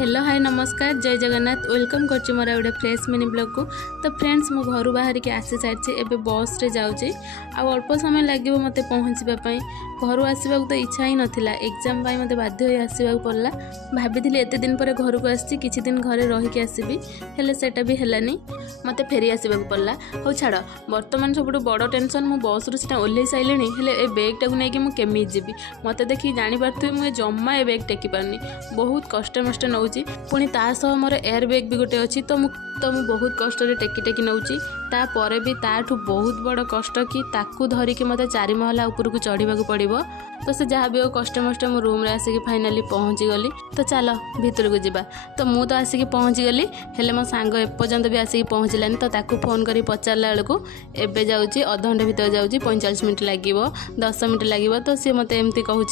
Hello hi नमस्कार जय Jagannath welcome करछि मोर गोटे फ्रेश मिनी ब्लॉग को। तो फ्रेंड्स मु घर बाहर के आसी सारी एवं बस रे जाऊँगी अल्प समय लगे मत पहुँचापी घर आसवा तो इच्छा ही नाला एग्जाम मत बाध्य हो आसवा पड़ा भाभी एत दिन पर घर को आसी किसी दिन घरे रहीकि आसबि हेले सेटा भी हेलानी मत फेरी आसवा पड़ा। हो छाड़ बर्तमान सब बड़ टेंशन मु बस रु सीटा ओह्ल सारे हेले ए बैग टाक नहीं मुझे केमी जीवी मत देखिए जापारे मुझे जमा ए बैग टेकी पारनी बहुत कष्ट मष्ट नौ पुणी तासह मोर एयर बैग भी गोटे अच्छी तो मुझे बहुत कष्ट टेकी टेकी नौची तापर भी ताठू बहुत बड़ कष्ट कि ताकू धरिकी मत 4 महला उपरकू चढ़ा पड़ो। तो से जहाँ भी हो कष्ट मष्ट मो रूम रे आसिक फाइनाली पहुँची गली। तो चलो भीतर को जीवा। तो मु तो आसिक पहुँची गली हेले मो सांग एपर्यंत भी आसिक पहुँचलानी तो ताकू फोन करी पचारला बेलू एबे जाऊँगी अध घंटे भीतर जाऊँगी 45 मिनट लगे 10 मिनट लगे। तो सी मत एमती कहूँ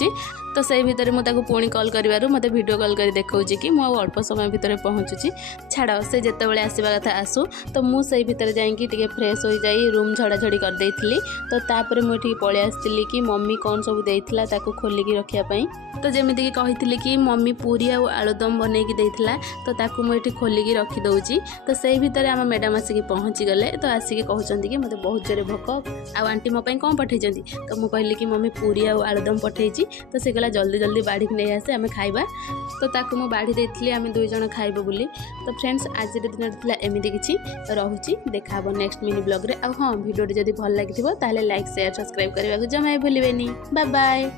तो से भितर मुझे पुणी कल कर मत वीडियो कल कर देखा कि मुझे अल्प समय भितर पहुँचुची छाड़ से जिते आसवा कथा आसू तो मुझे भितर जाकि फ्रेश हो जाए रूम झड़ाझड़ी कर देइथिली। तो तापर मुझे पलि आसती कि मम्मी कौन सब देइथिला ताको खोलिकी रखापी तो जमीक कही कि मम्मी पूरी आलुदम बनईकी देइथिला तो ताकू मुझे खोलिकी रखीदे। तो से भितर आम मैडम आसिक पहुँची गले तो आसिक कहते कि मत बहुत जोरे भोक आंटी मो कौन पठे तो मुझे कहली कि मम्मी पूरी आलुदम पठे तो से कहला जल्दी जल्दी बाढ़ी नहीं आसे आम खाइबा। तो ताकू मु बाढ़ी देइथिली आम 2 जण खाइबो बोली। तो फ्रेंड्स आज दिन था एमती किसी रोचे देखा नेक्स्ट मिनी ब्लॉग रे। हाँ वीडियो जदि भल लगी ताले लाइक शेयर सब्सक्राइब करने को जमा भूलें। Bye bye.